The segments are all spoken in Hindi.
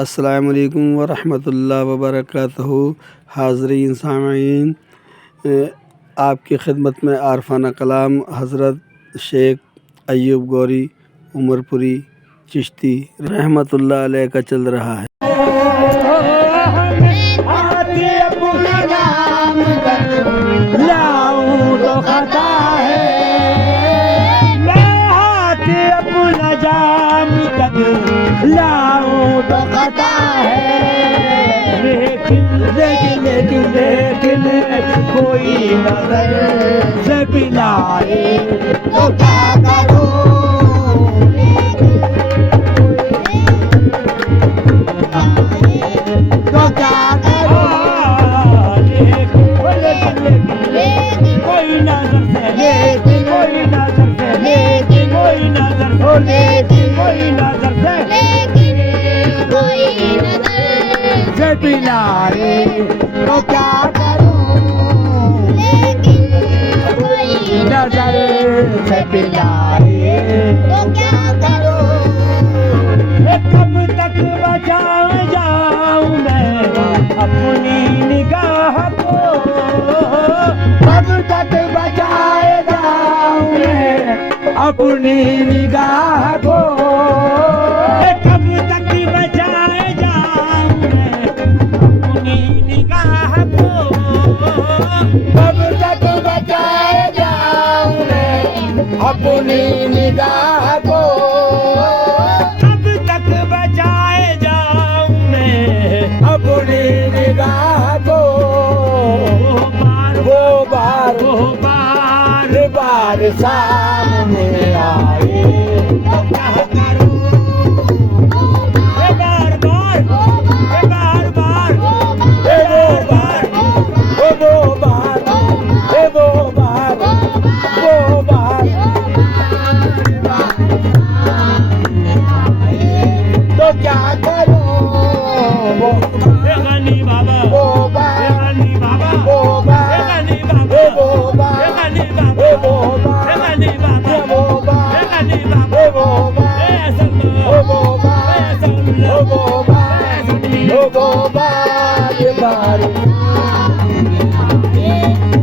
अस्सलामुअलैकुम वरहमतुल्लाहि वबरकातुहू। हाज़रीन सामीन, आपकी खिदमत में आरफाना कलाम हज़रत शेख अय्यूब गौरी उमरपुरी चिश्ती रहमतुल्लाह अलैह का चल रहा है। लाऊं तो खता है, लेकिन कोई नजर से पिलाए तो क्या करूं, तो क्या करूं, कोई नजर से, लेकिन कोई नजर से, लेकिन कोई नजर से, लेकिन कोई नजर से, से पिलाए तो क्या करूं, नजर से पिलाए तो क्या करूं, कब तक बचाए जाऊं मैं अपनी निगाह को, कब तक बचाए जाऊं मैं अपनी निगाह को, कब तक बचाए जाऊं मैं अपनी निगाह को, कब तक बचाए जाऊं मैं अपनी निगाह को, कब तक बचाए जाऊं मैं अपनी निगाह को, बार बार सामने आए तो क्या करूं, बार बार बार बार वो बार तो क्या करूं, गनी बाबा गनी बाबा गनी बाबा गनी बाबा बार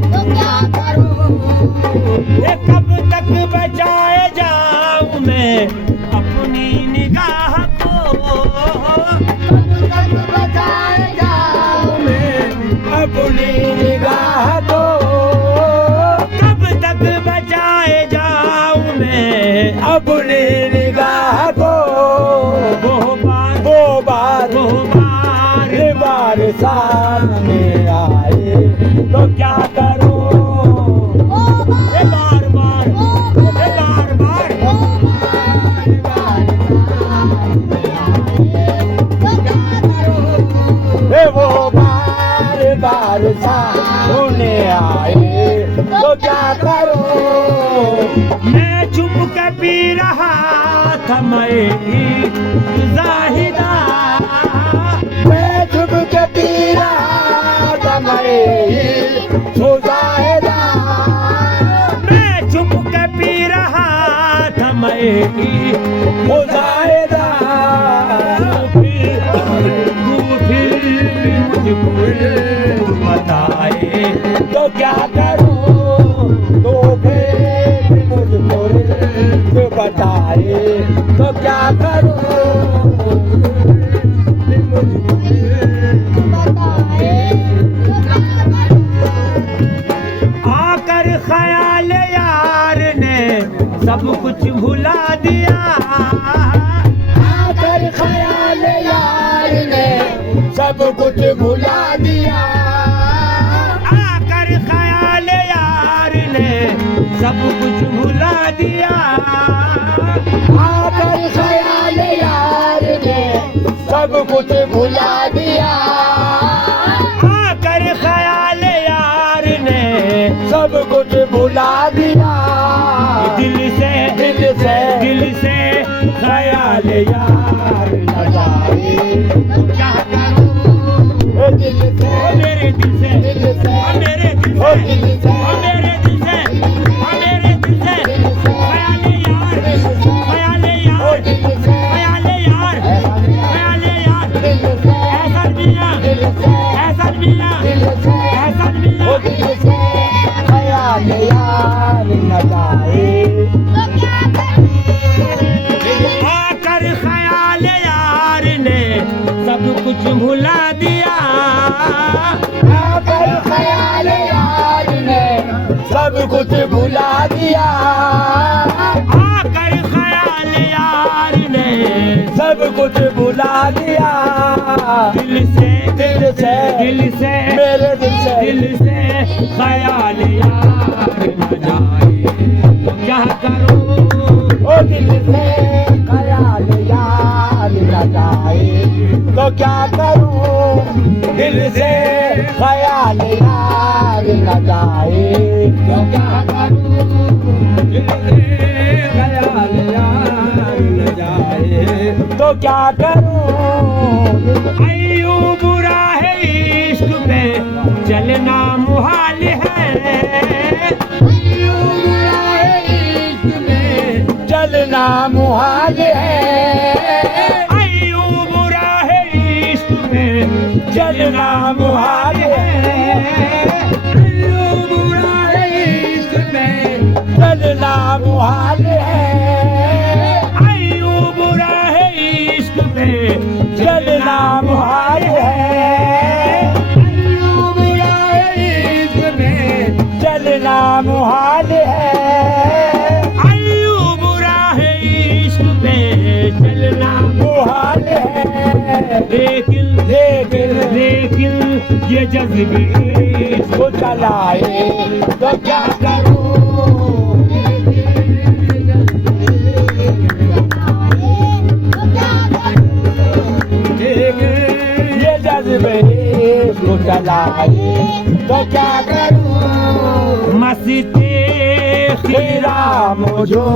तो क्या करूं, कब तक बचाए जाऊं मैं अपनी निगाह को, कब तक बचाए जाऊं मैं अपनी निगाह को, कब तक बचाए जाऊं मैं अपनी निगाह को, बार सामने आए तो क्या करूं, बार बार वो बार सामने आए तो क्या करूं, मैं चुप के पी रहा था मैं जाहिदा, मैं चुप के पी रहा था मैं जाहिदा, मैं चुप के पी रहा था मैं जाहिदा, फिर मुझको बताए तो क्या करूं, तो फिर मुझको बताए तो क्या करूं, आकर ख्याल यार ने सब कुछ भुला दिया, आकर ख्याल यार ने सब कुछ भुला दिया, आकर ख्याल यार ने सब कुछ भुला दिया, आकर ख्याल यार ने सब कुछ भुला दिया, आकर ख्याल यार ने सब कुछ भुला दिया, दिल से ख्याल यार लगाए क्या करूं, दिल से मेरे दिल से मेरे दिल से ख्याल यार कुछ भुला दिया, आकर ख्याल यार ने सब कुछ भुला दिया, आकर ख्याल यार ने सब कुछ भुला दिया, दिल से दिल से दिल से मेरे दिल से दिल से ख्याल यार न जाए तो क्या करूं, ओ दिल से ख्याल यार न जाए तो क्या करूं, दिल से ख्याल यार न जाए तो क्या करूं, दिल से ख्याल यार न जाए तो क्या करूं, अयूब बुरा है इश्क पे चलना मुहाल है, अयूब बुरा है इश्क पे चलना मुहाल है, अयूब बुरा है इश्क में चलना मुहाल है, अयूब बुरा है इश्क में चलना मुहाल है, अयूब बुरा है इश्क में चलना मुहाल है, अयूब बुरा है इश्क में चलना मुहाल है, अयूब बुरा है इश्क में चलना मुहाल है, लेकिन लेकिन ये जज्बे इसको चलाए तो क्या करूं, ये जज्बे इसको चलाए तो क्या करूं, मस्ती खीरा मुझो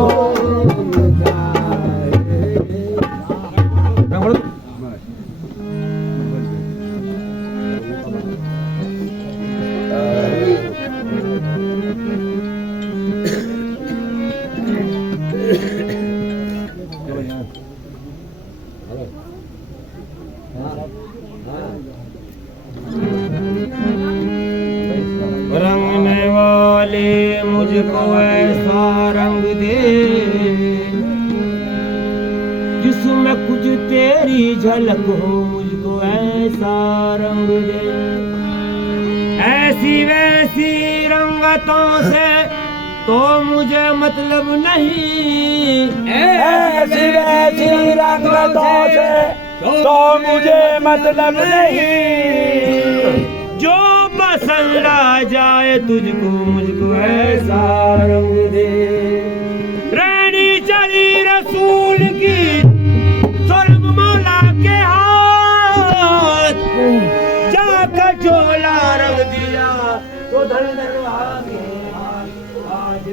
रंगने वाले मुझको ऐसा रंग दे जिसमें कुछ तेरी झलक हो, मुझको ऐसा रंग दे, ऐसी वैसी रंगतों से तो मुझे मतलब नहीं, ऐसी वैसी रंगतों से तो मुझे मतलब नहीं, जो पसंद आ जाए तुझको मुझको ऐसा रंग दे, रानी चली रसूल की सुरम मौला के हाथ, जाकर चोला रंग दिया तो धन धन आगे आज